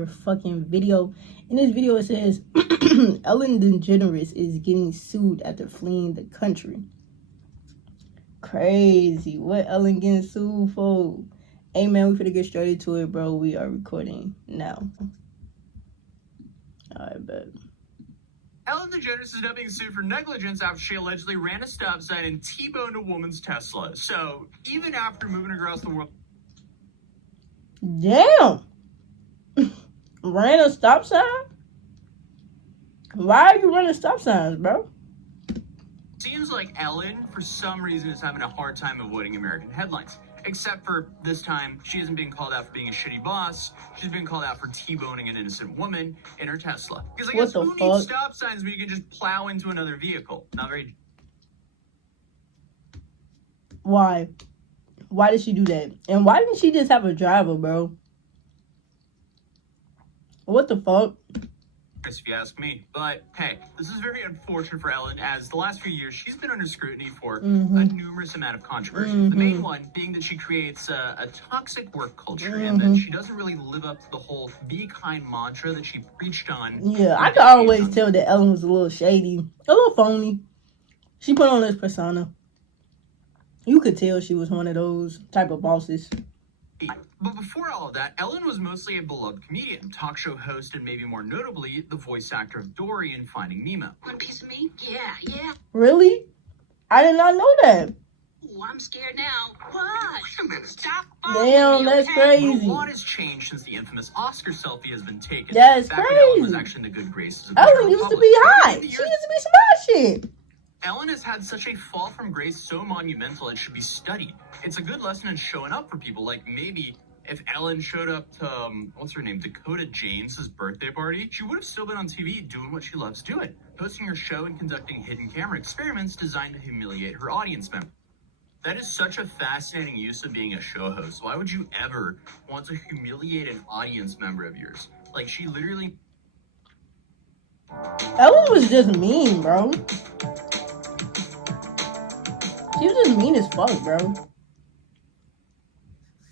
another fucking video. In this video, it says Ellen DeGeneres is getting sued after fleeing the country. Crazy. What Ellen getting sued for? Hey man, we finna get straight into it, bro. We are recording now. Alright, bet. Ellen DeGeneres is now being sued for negligence after she allegedly ran a stop sign and T-boned a woman's Tesla. So, even after moving across the world... Damn! Ran a stop sign? Why are you running stop signs, bro? Seems like Ellen, for some reason, is having a hard time avoiding American headlines. Except for this time, she isn't being called out for being a shitty boss. She's being called out for T-boning an innocent woman in her Tesla. Because I guess who needs stop signs when you can just plow into another vehicle? Not very... Why? Why did she do that? And why didn't she just have a driver, bro? What the fuck? If you ask me. But hey, this is very unfortunate for Ellen, as the last few years she's been under scrutiny for a numerous amount of controversies. The main one being that she creates a toxic work culture and that she doesn't really live up to the whole be kind mantra that she preached on. Yeah, I could always tell that Ellen was a little shady, a little phony. She put on this persona. You could tell she was one of those type of bosses. But before all of that, Ellen was mostly a beloved comedian, talk show host, and maybe more notably, the voice actor of Dory in Finding Nemo. Want a piece of me? Yeah. Really? I did not know that. Ooh, I'm scared now. What? Wait a minute. Stop. Damn, that's crazy. But a lot has changed since the infamous Oscar selfie has been taken. That's Back crazy. when Ellen was actually in the good graces of the Ellen used to be hot. She used to be some hot shit. Ellen has had such a fall from grace so monumental it should be studied. It's a good lesson in showing up for people. Like maybe if Ellen showed up to, what's her name, Dakota James's birthday party, she would have still been on TV doing what she loves doing, hosting her show and conducting hidden camera experiments designed to humiliate her audience members. That is such a fascinating use of being a show host. Why would you ever want to humiliate an audience member of yours? Like, she literally... Ellen was just mean, bro. She was just mean as fuck, bro.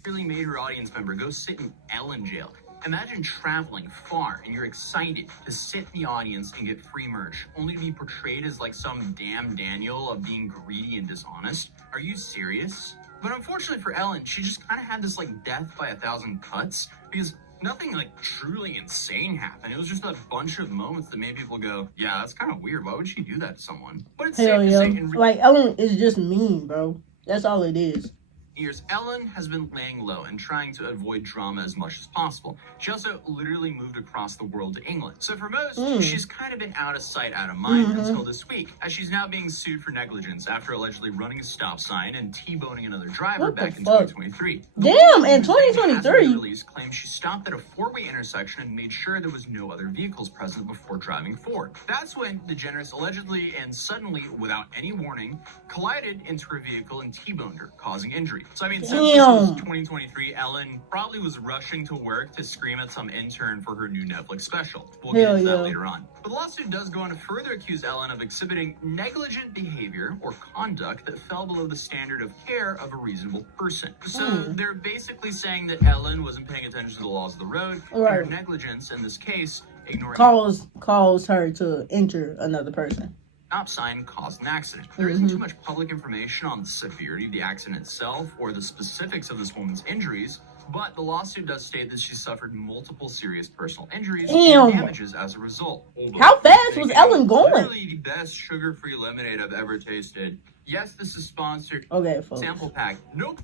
Really made her audience member go sit in Ellen jail. Imagine traveling far and you're excited to sit in the audience and get free merch, only to be portrayed as like some damn Daniel of being greedy and dishonest. Are you serious? But unfortunately for Ellen, she just kind of had this like death by 1,000 cuts because nothing like truly insane happened. It was just a bunch of moments that made people go, yeah, that's kind of weird. Why would she do that to someone? But it's safe to say, like Ellen is just mean, bro. That's all it is. Years, Ellen has been laying low and trying to avoid drama as much as possible. She also literally moved across the world to England. So for most, she's kind of been out of sight, out of mind until this week, as she's now being sued for negligence after allegedly running a stop sign and T-boning another driver back in 2023. Damn, in 2023? Police claim she stopped at a four-way intersection and made sure there was no other vehicles present before driving forward. That's when DeGeneres allegedly and suddenly, without any warning, collided into her vehicle and T-boned her, causing injury. So, I mean, since this was 2023, Ellen probably was rushing to work to scream at some intern for her new Netflix special. We'll get into that later on. But the lawsuit does go on to further accuse Ellen of exhibiting negligent behavior or conduct that fell below the standard of care of a reasonable person. So they're basically saying that Ellen wasn't paying attention to the laws of the road, and her negligence, in this case, ignoring... Calls her to injure another person. Stop sign caused an accident. There isn't too much public information on the severity of the accident itself or the specifics of this woman's injuries, but the lawsuit does state that she suffered multiple serious personal injuries and damages as a result. How fast was Ellen going? Literally the best sugar-free lemonade I've ever tasted. Yes, this is sponsored. Okay, folks. Sample pack. Nope.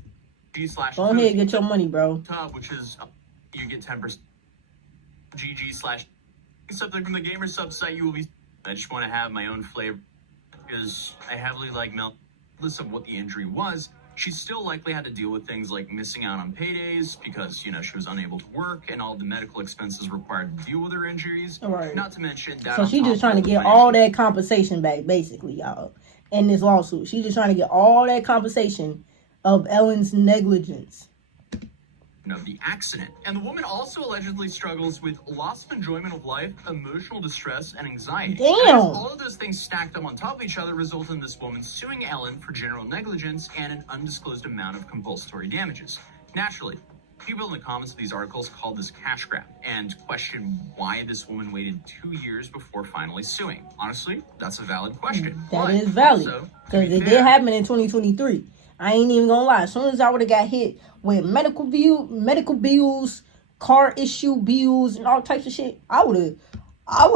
G/. Go ahead, get your money, bro. Which is you get 10%. GG/ something from the gamer sub site. You will be. I just want to have my own flavor because I heavily like regardless of what the injury was. She still likely had to deal with things like missing out on paydays because, you know, she was unable to work and all the medical expenses required to deal with her injuries. Not to mention that. So she's just trying to get all that compensation back, basically, y'all, in this lawsuit. She's just trying to get all that compensation of Ellen's negligence. Of the accident. And the woman also allegedly struggles with loss of enjoyment of life, emotional distress, and anxiety. Damn! All of those things stacked up on top of each other result in this woman suing Ellen for general negligence and an undisclosed amount of compulsory damages. Naturally, People in the comments of these articles called this cash grab and questioned why this woman waited 2 years before finally suing. Honestly, that's a valid question. That is valid, because it did happen in 2023. I ain't even gonna lie. As soon as I would have got hit with medical bills, car issue bills, and all types of shit, I would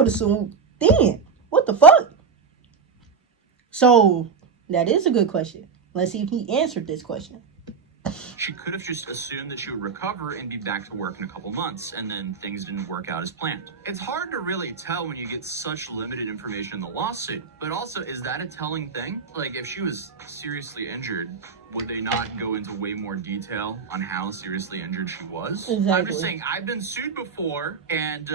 have sued then. What the fuck? So that is a good question. Let's see if he answered this question. She could have just assumed that she would recover and be back to work in a couple months, and then things didn't work out as planned. It's hard to really tell when you get such limited information in the lawsuit, but also, is that a telling thing? Like, if she was seriously injured, would they not go into way more detail on how seriously injured she was? Exactly. I'm just saying, I've been sued before, and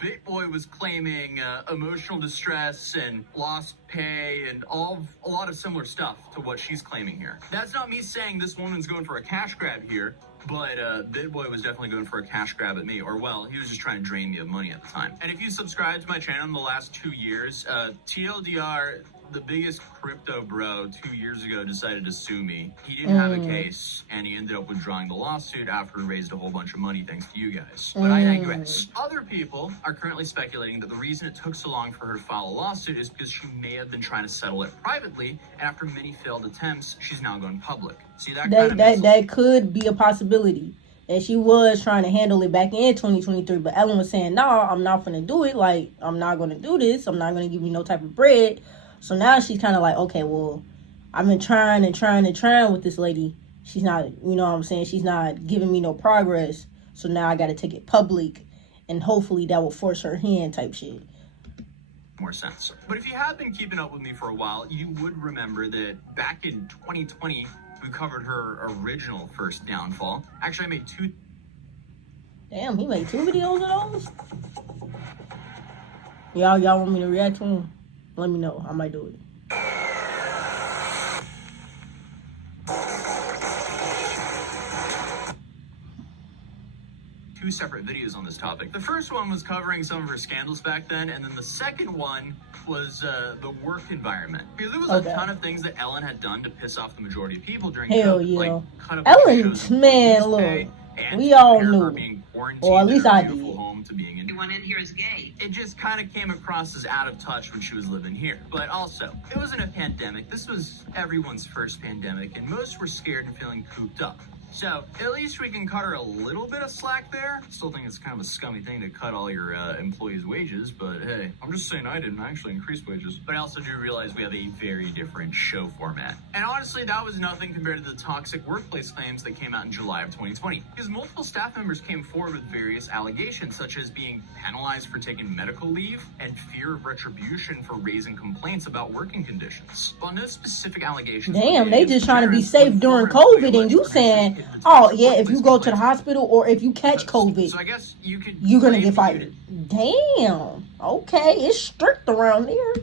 Big Boy was claiming emotional distress and lost pay and a lot of similar stuff to what she's claiming here. That's not me saying this woman's going for a cash grab here, but Big Boy was definitely going for a cash grab at me, or well, he was just trying to drain me of money at the time. And if you subscribe to my channel in the last 2 years, TLDR, the biggest crypto bro 2 years ago decided to sue me. He didn't have a case, and he ended up withdrawing the lawsuit after he raised a whole bunch of money thanks to you guys. But I digress. Other people are currently speculating that the reason it took so long for her to file a lawsuit is because she may have been trying to settle it privately, and after many failed attempts, she's now going public. See, that could be a possibility. And she was trying to handle it back in 2023, but Ellen was saying, no, I'm not going to do it. Like, I'm not going to do this. I'm not going to give you no type of bread. So now she's kind of like, okay, well, I've been trying with this lady. She's not, you know what I'm saying? She's not giving me no progress. So now I got to take it public, and hopefully that will force her hand type shit. More sense. But if you have been keeping up with me for a while, you would remember that back in 2020, we covered her original first downfall. Actually, I made 2. Damn, he made 2 videos of those? Y'all want me to react to him? Let me know. I might do it. 2 separate videos on this topic. The first one was covering some of her scandals back then, and then the second one was the work environment. Because there was a ton of things that Ellen had done to piss off the majority of people during COVID. Like, cut up Ellen, man, look. We all knew. Or at least I did. Home to being Everyone in here is gay. It just kind of came across as out of touch when she was living here. But also, it wasn't a pandemic. This was everyone's first pandemic, and most were scared and feeling cooped up. So, at least we can cut her a little bit of slack there. Still think it's kind of a scummy thing to cut all your employees' wages, but hey, I'm just saying I didn't actually increase wages. But I also do realize we have a very different show format. And honestly, that was nothing compared to the toxic workplace claims that came out in July of 2020. Because multiple staff members came forward with various allegations, such as being penalized for taking medical leave and fear of retribution for raising complaints about working conditions. While no specific allegations. Damn, they just trying to be safe during COVID, and you saying, oh yeah, if you go to the hospital or if you catch COVID, so I guess you're gonna get fired. Damn. Okay, it's strict around here.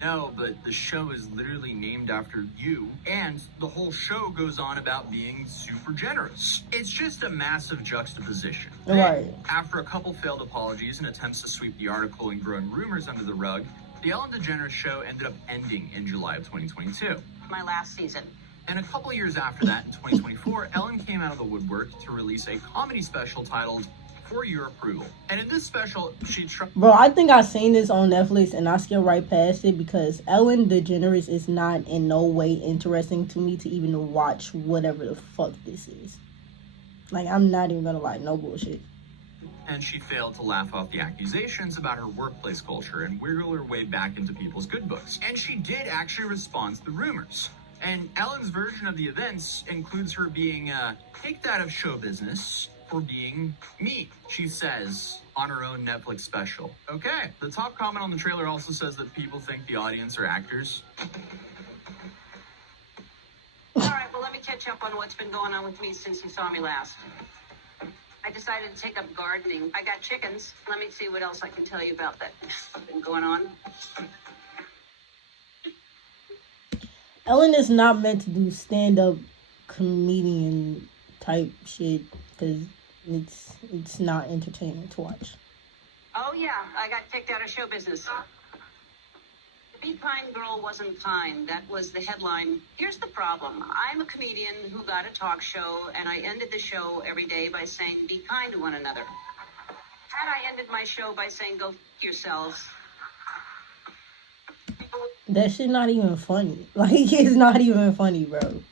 No, but the show is literally named after you, and the whole show goes on about being super generous. It's just a massive juxtaposition. Right. After a couple failed apologies and attempts to sweep the article and growing rumors under the rug, the Ellen DeGeneres show ended up ending in July of 2022. My last season. And a couple years after that, in 2024, Ellen came out of the woodwork to release a comedy special titled For Your Approval. And in this special, she Bro, I think I seen this on Netflix and I skipped right past it because Ellen DeGeneres is not in no way interesting to me to even watch whatever the fuck this is. Like, I'm not even gonna lie, no bullshit. And she failed to laugh off the accusations about her workplace culture and wiggle her way back into people's good books. And she did actually respond to the rumors. And Ellen's version of the events includes her being kicked out of show business for being mean, she says on her own Netflix special. Okay, the top comment on the trailer also says that people think the audience are actors. All right, well, let me catch up on what's been going on with me since you saw me last. I decided to take up gardening. I got chickens. Let me see what else I can tell you about that. Been going on. Ellen is not meant to do stand-up comedian type shit because it's not entertaining to watch. Oh yeah, I got kicked out of show business. Be kind girl wasn't kind. That was the headline. Here's the problem. I'm a comedian who got a talk show, and I ended the show every day by saying, be kind to one another. Had I ended my show by saying, go f*** yourselves. That shit not even funny. Like, it's not even funny, bro.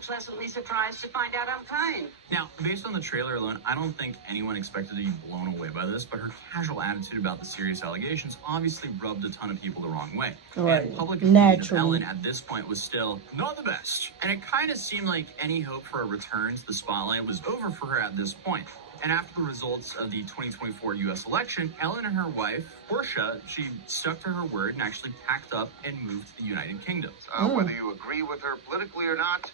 Pleasantly surprised to find out I'm kind. Now, based on the trailer alone, I don't think anyone expected to be blown away by this, but her casual attitude about the serious allegations obviously rubbed a ton of people the wrong way. Right. And public opinion of Naturally. Ellen at this point was still not the best. And it kind of seemed like any hope for a return to the spotlight was over for her at this point. And after the results of the 2024 U.S. election, Ellen and her wife, Portia, she stuck to her word and actually packed up and moved to the United Kingdom. Whether you agree with her politically or not,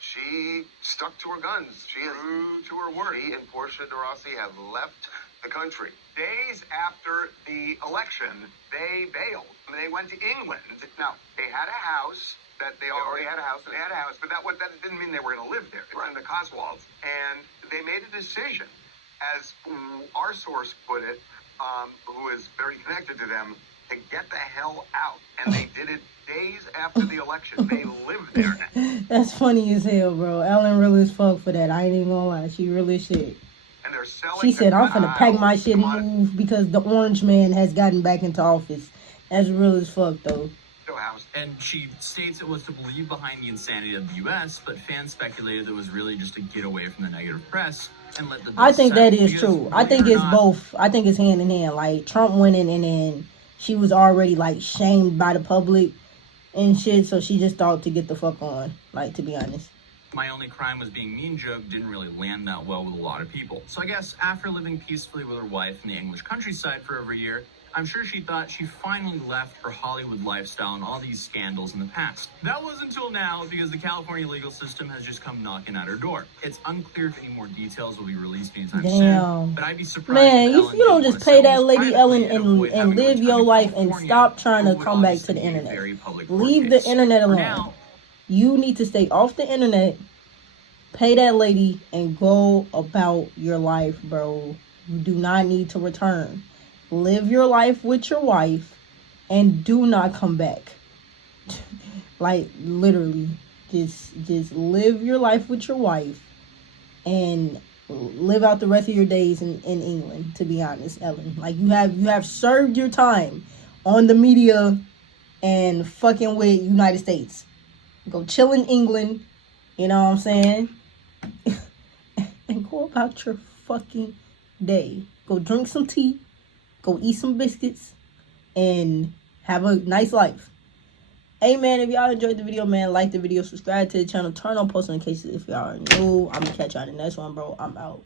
she stuck to her guns. She is true to her word. She and Portia de Rossi have left the country. Days after the election, they bailed. They went to England. Now, they had a house. They already had a house, but that didn't mean they were going to live there. It's in the Cotswolds. And they made a decision, as our source put it, who is very connected to them, to get the hell out. And they did it days after the election. They live there now. That's funny as hell, bro. Ellen real as fuck for that. I ain't even gonna lie. She really shit. And they're selling. She said, I'm finna pack my shit and commodity move because the orange man has gotten back into office. That's real as fuck, though. house. And she states it was to leave behind the insanity of the U.S., but fans speculated that it was really just to get away from the negative press and let the dust I think that settle, is because true. I believe think it or it's not, both. I think it's hand in hand. Like, Trump winning and then she was already, like, shamed by the public and shit, so she just thought to get the fuck on, like, to be honest. My only crime was being mean joke didn't really land that well with a lot of people. So I guess after living peacefully with her wife in the English countryside for over a year, I'm sure she thought she finally left her Hollywood lifestyle and all these scandals in the past. That was until now, because the California legal system has just come knocking at her door. It's unclear if any more details will be released anytime soon, but I'd be surprised Man, if if Ellen you don't did just wanna pay that settle lady Ellen privately avoid having and to live return your to life and California, stop trying to it would come back to obviously the be a internet. very public court Leave case. the internet For alone. now, You need to stay off the internet, pay that lady, and go about your life, bro. You do not need to return. Live your life with your wife and do not come back. Like, literally, just live your life with your wife and live out the rest of your days in England, to be honest, Ellen. Like, you have served your time on the media and fucking with United States. Go chill in England, you know what I'm saying? And go about your fucking day. Go drink some tea, go eat some biscuits, and have a nice life. Hey, man, if y'all enjoyed the video, man, like the video, subscribe to the channel, turn on post notifications if y'all are new. I'm gonna catch y'all in the next one, bro. I'm out.